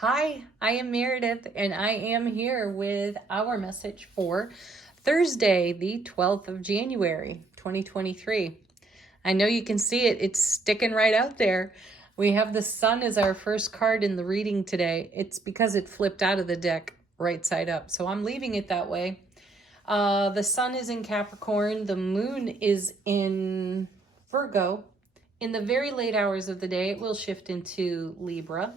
Hi, I am Meredith, and I am here with our message for Thursday, the 12th of January, 2023. I know you can see it, it's sticking right out there. We have the sun as our first card in the reading today. It's because it flipped out of the deck right side up, so I'm leaving it that way. The sun is in Capricorn, the moon is in Virgo. In the very late hours of the day, it will shift into Libra.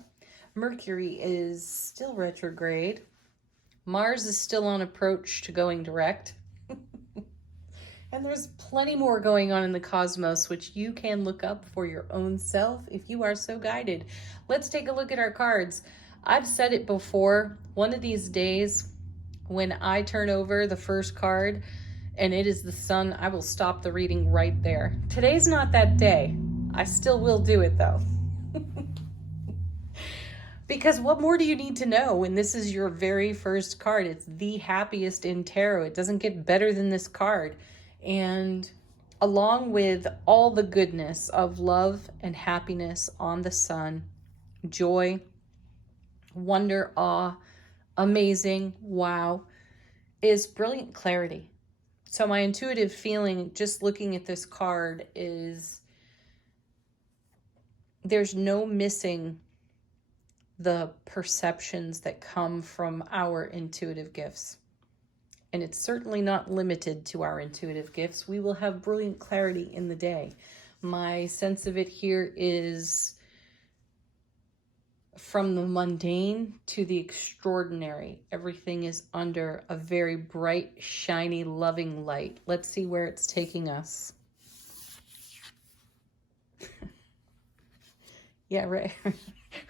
Mercury is still retrograde. Mars is still on approach to going direct. And there's plenty more going on in the cosmos, which you can look up for your own self if you are so guided. Let's take a look at our cards. I've said it before, one of these days when I turn over the first card and it is the sun, I will stop the reading right there. Today's not that day. I still will do it though. Because what more do you need to know when this is your very first card? It's the happiest in tarot. It doesn't get better than this card. And along with all the goodness of love and happiness on the sun, joy, wonder, awe, amazing, wow, is brilliant clarity. So my intuitive feeling just looking at this card is there's no missing the perceptions that come from our intuitive gifts. And it's certainly not limited to our intuitive gifts. We will have brilliant clarity in the day. My sense of it here is from the mundane to the extraordinary. Everything is under a very bright, shiny, loving light. Let's see where it's taking us. Yeah, right.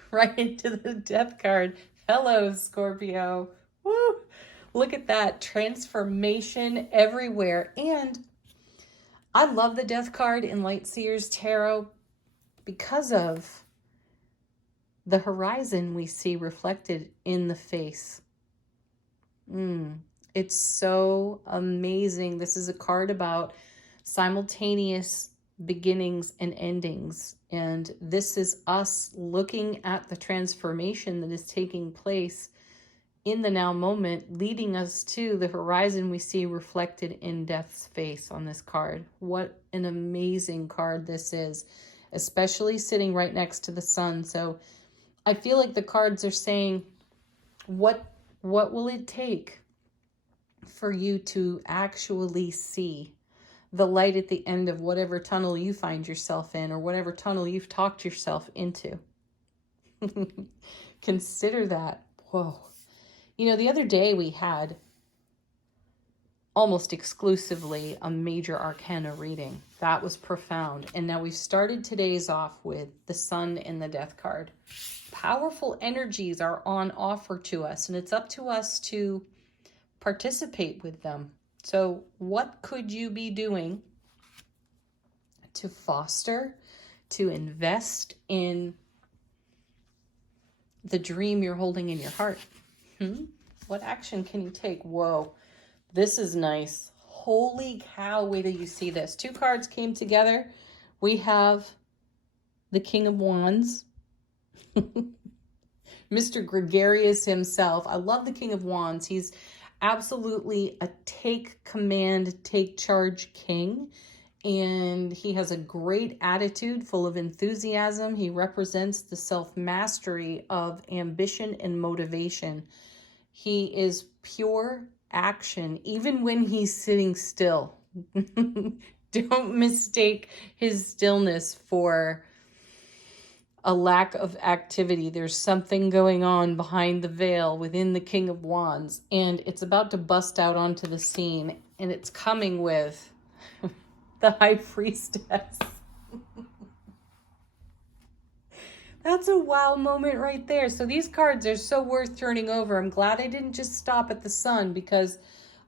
Right into the death card. Hello, Scorpio. Woo! Look at that. Transformation everywhere. And I love the death card in Lightseer's Tarot because of the horizon we see reflected in the face. It's so amazing. This is a card about simultaneous beginnings and endings. And this is us looking at the transformation that is taking place in the now moment, leading us to the horizon we see reflected in death's face on this card. What an amazing card this is, especially sitting right next to the sun. So I feel like the cards are saying, what will it take for you to actually see the light at the end of whatever tunnel you find yourself in or whatever tunnel you've talked yourself into? Consider that. Whoa. You know, the other day we had almost exclusively a major arcana reading. That was profound. And now we've started today's off with the sun and the death card. Powerful energies are on offer to us, and it's up to us to participate with them. So what could you be doing to foster, to invest in the dream you're holding in your heart? What action can you take? Whoa, this is nice. Holy cow, wait till you see this. Two cards came together. We have the King of Wands. Mr. Gregarious himself. I love the King of Wands. He's absolutely a take command, take charge king. And he has a great attitude full of enthusiasm. He represents the self-mastery of ambition and motivation. He is pure action, even when he's sitting still. Don't mistake his stillness for a lack of activity. There's something going on behind the veil within the King of Wands, and it's about to bust out onto the scene, and it's coming with the High Priestess. That's a wow moment right there. So these cards are so worth turning over. I'm glad I didn't just stop at the sun, because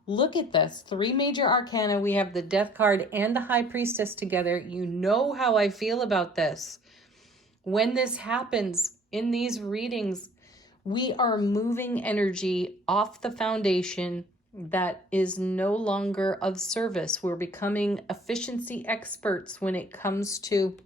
look at this. 3 major arcana. We have the death card and the High Priestess together. You know how I feel about this. When this happens in these readings, we are moving energy off the foundation that is no longer of service. We're becoming efficiency experts when it comes to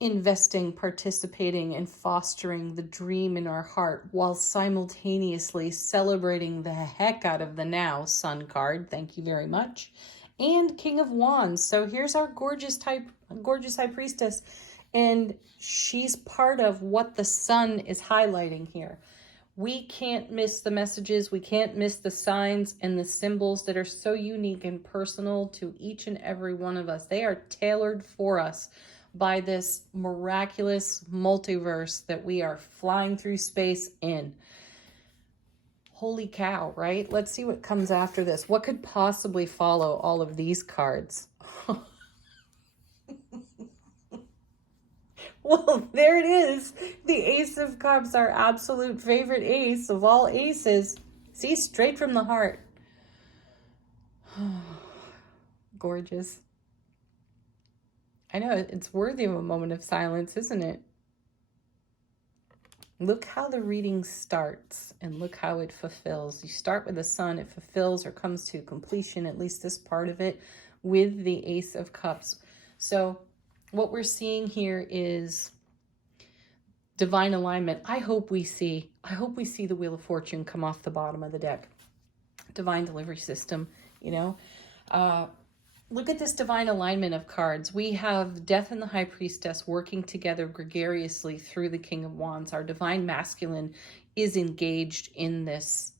investing, participating, and fostering the dream in our heart while simultaneously celebrating the heck out of the now. Sun card, thank you very much. And King of Wands. So here's our gorgeous High Priestess, and she's part of what the sun is highlighting here. We can't miss the messages, we can't miss the signs and the symbols that are so unique and personal to each and every one of us. They are tailored for us by this miraculous multiverse that we are flying through space in. Holy cow, right? Let's see what comes after this. What could possibly follow all of these cards? Well, there it is. The Ace of Cups, our absolute favorite ace of all aces. See, straight from the heart. Gorgeous. I know, it's worthy of a moment of silence, isn't it? Look how the reading starts and look how it fulfills. You start with the sun, it fulfills or comes to completion, at least this part of it, with the Ace of Cups. So what we're seeing here is divine alignment. I hope we see the Wheel of Fortune come off the bottom of the deck. Divine delivery system, you know. Look at this divine alignment of cards. We have Death and the High Priestess working together gregariously through the King of Wands. Our divine masculine is engaged in this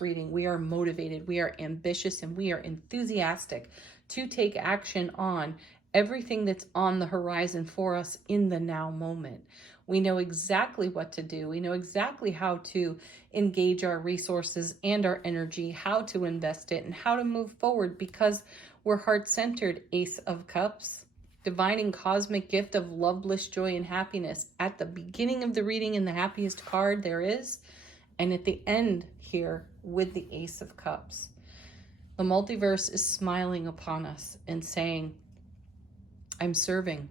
reading. We are motivated, we are ambitious, and we are enthusiastic to take action on everything that's on the horizon for us in the now moment. We know exactly what to do. We know exactly how to engage our resources and our energy, how to invest it, and how to move forward because we're heart-centered. Ace of Cups, divine and cosmic gift of love, bliss, joy, and happiness. At the beginning of the reading in the happiest card there is, and at the end here with the Ace of Cups. The multiverse is smiling upon us and saying, I'm serving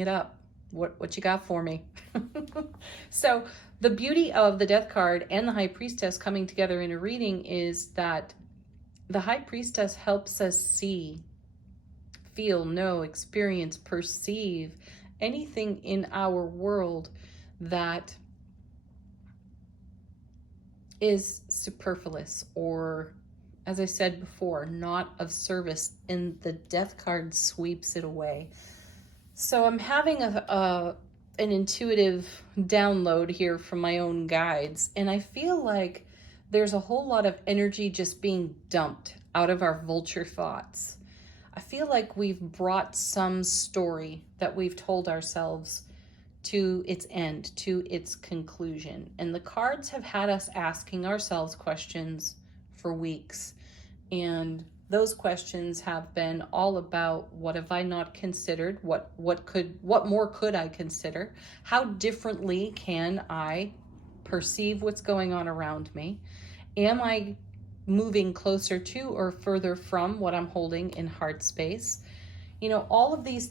it up. What you got for me? So the beauty of the Death card and the High Priestess coming together in a reading is that the High Priestess helps us see, feel, know, experience, perceive anything in our world that is superfluous or, as I said before, not of service, and the Death card sweeps it away. So I'm having an intuitive download here from my own guides, and I feel like there's a whole lot of energy just being dumped out of our vulture thoughts. I feel like we've brought some story that we've told ourselves to its end, to its conclusion. And the cards have had us asking ourselves questions for weeks. And those questions have been all about, what have I not considered? What more could I consider? How differently can I perceive what's going on around me? Am I moving closer to or further from what I'm holding in heart space? You know, all of these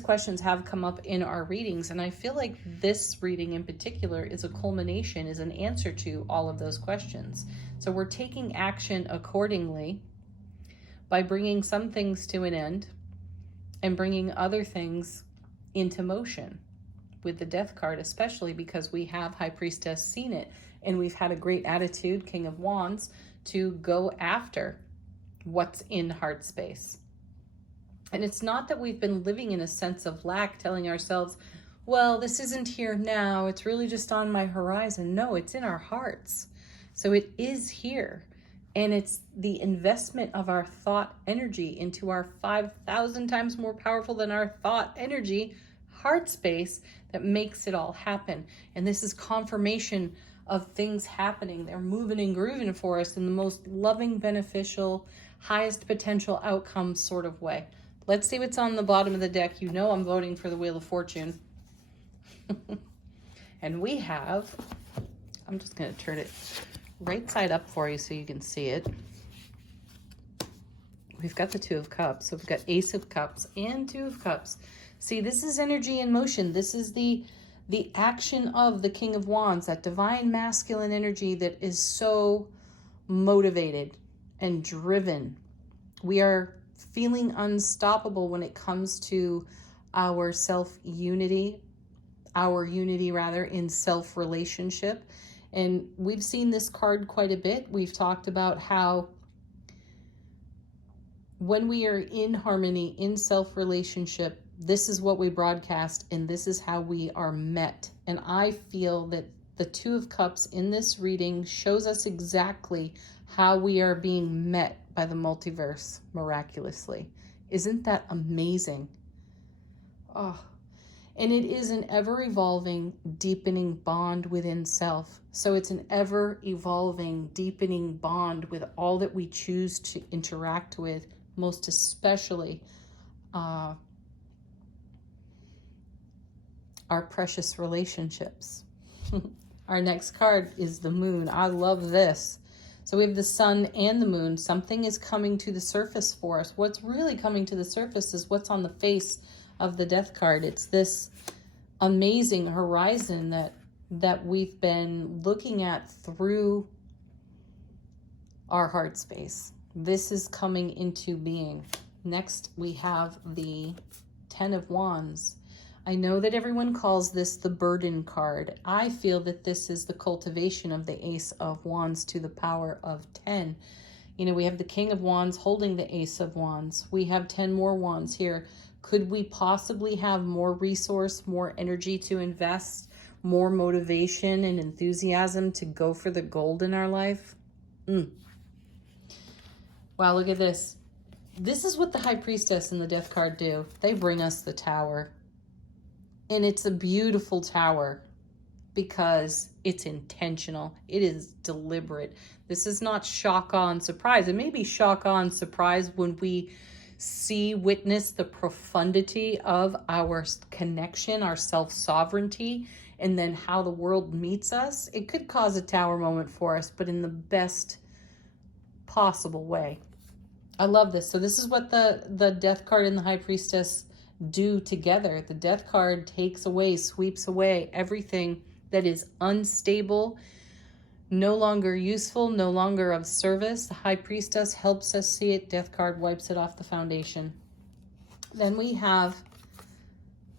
questions have come up in our readings, and I feel like this reading in particular is a culmination, is an answer to all of those questions. So we're taking action accordingly by bringing some things to an end and bringing other things into motion. With the Death card, especially because we have High Priestess seen it, and we've had a great attitude, King of Wands, to go after what's in heart space. And it's not that we've been living in a sense of lack, telling ourselves, well, this isn't here now, it's really just on my horizon. No, it's in our hearts. So it is here. And it's the investment of our thought energy into our 5,000 times more powerful than our thought energy, heart space, that makes it all happen. And this is confirmation of things happening. They're moving and grooving for us in the most loving, beneficial, highest potential outcome sort of way. Let's see what's on the bottom of the deck. You know I'm voting for the Wheel of Fortune. And we have, I'm just going to turn it right side up for you so you can see it. We've got the Two of Cups. So we've got Ace of Cups and Two of Cups. See, this is energy in motion. This is the action of the King of Wands, that divine masculine energy that is so motivated and driven. We are feeling unstoppable when it comes to our unity rather in self-relationship. And we've seen this card quite a bit. We've talked about how when we are in harmony, in self-relationship, this is what we broadcast and this is how we are met. And I feel that the Two of Cups in this reading shows us exactly how we are being met by the multiverse miraculously. Isn't that amazing? Oh, and it is an ever-evolving, deepening bond within self. So it's an ever-evolving, deepening bond with all that we choose to interact with, most especially our precious relationships. Our next card is the Moon. I love this. So we have the Sun and the Moon. Something is coming to the surface for us. What's really coming to the surface is what's on the face of the Death card. It's this amazing horizon that we've been looking at through our heart space. This is coming into being. Next, we have the Ten of Wands. I know that everyone calls this the burden card. I feel that this is the cultivation of the Ace of Wands to the power of 10. You know, we have the King of Wands holding the Ace of Wands. We have 10 more wands here. Could we possibly have more resource, more energy to invest, more motivation and enthusiasm to go for the gold in our life? Wow, look at this. This is what the High Priestess and the Death card do. They bring us the Tower. And it's a beautiful tower because it's intentional. It is deliberate. This is not shock, awe, and surprise. It may be shock, awe, and surprise when we witness the profundity of our connection, our self-sovereignty, and then how the world meets us. It could cause a tower moment for us, but in the best possible way. I love this. So this is what the Death card and the High Priestess do together. The Death card takes away, sweeps away everything that is unstable, no longer useful, no longer of service. The High Priestess helps us see it. Death card wipes it off the foundation. Then we have,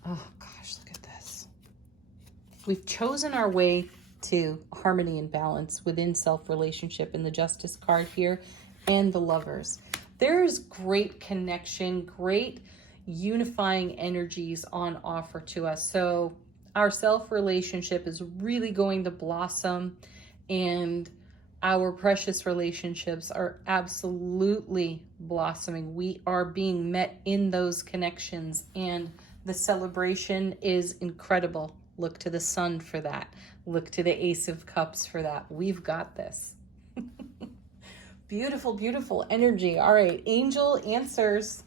oh gosh, look at this. We've chosen our way to harmony and balance within self-relationship in the Justice card here and the Lovers. There's great connection, great unifying energies on offer to us. So our self-relationship is really going to blossom, and our precious relationships are absolutely blossoming. We are being met in those connections, and the celebration is incredible. Look to the Sun for that. Look to the Ace of Cups for that. We've got this. Beautiful, beautiful energy. All right, angel answers.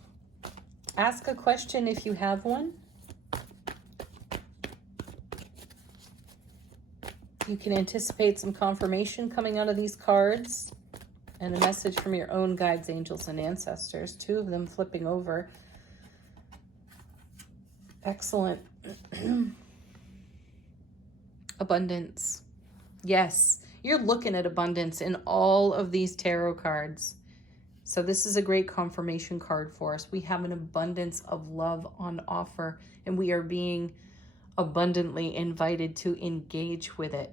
Ask a question if you have one. You can anticipate some confirmation coming out of these cards and a message from your own guides, angels, and ancestors. 2 of them flipping over. Excellent. Abundance. Yes, you're looking at abundance in all of these tarot cards. So this is a great confirmation card for us. We have an abundance of love on offer, and we are being abundantly invited to engage with it.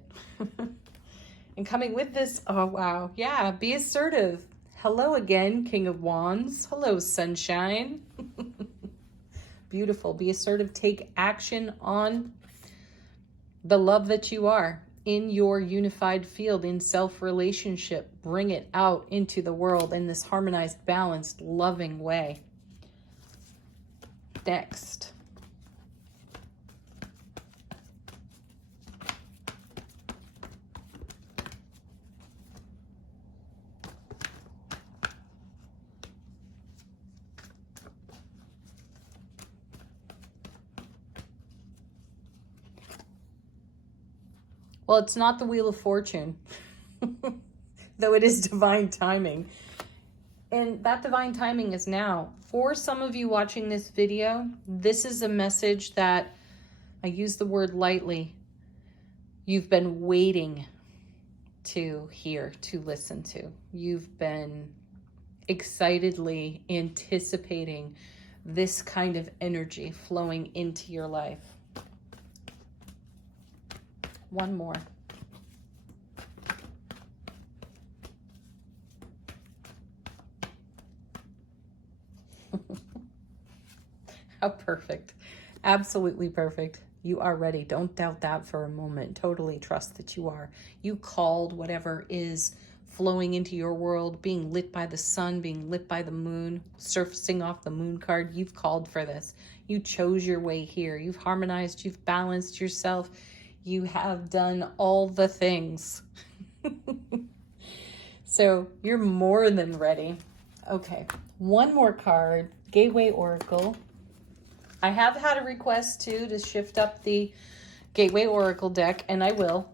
And coming with this, oh wow, yeah, be assertive. Hello again, King of Wands. Hello, sunshine. Beautiful. Be assertive. Take action on the love that you are in your unified field, in self-relationship. Bring it out into the world in this harmonized, balanced, loving way. Next. Well, it's not the Wheel of Fortune, though it is divine timing. And that divine timing is now. For some of you watching this video, this is a message that, I use the word lightly, you've been waiting to hear, to listen to. You've been excitedly anticipating this kind of energy flowing into your life. One more. How perfect. Absolutely perfect. You are ready. Don't doubt that for a moment. Totally trust that you are. You called whatever is flowing into your world, being lit by the sun, being lit by the moon, surfacing off the moon card. You've called for this. You chose your way here. You've harmonized. You've balanced yourself. You have done all the things. So you're more than ready. Okay, one more card. Gateway Oracle. I have had a request too to shift up the Gateway Oracle deck, and I will.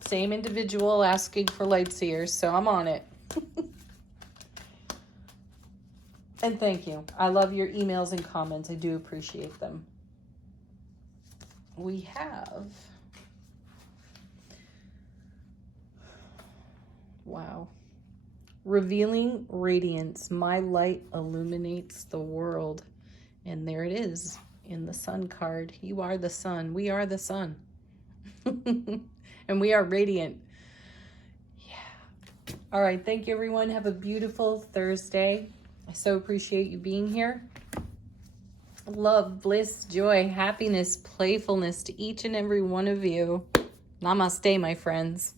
Same individual asking for light seers, so I'm on it. And thank you. I love your emails and comments. I do appreciate them. We have, wow. Revealing Radiance. My light illuminates the world. And there it is in the sun card. You are the sun. We are the sun. And we are radiant. Yeah. All right. Thank you, everyone. Have a beautiful Thursday. I so appreciate you being here. Love, bliss, joy, happiness, playfulness to each and every one of you. Namaste, my friends.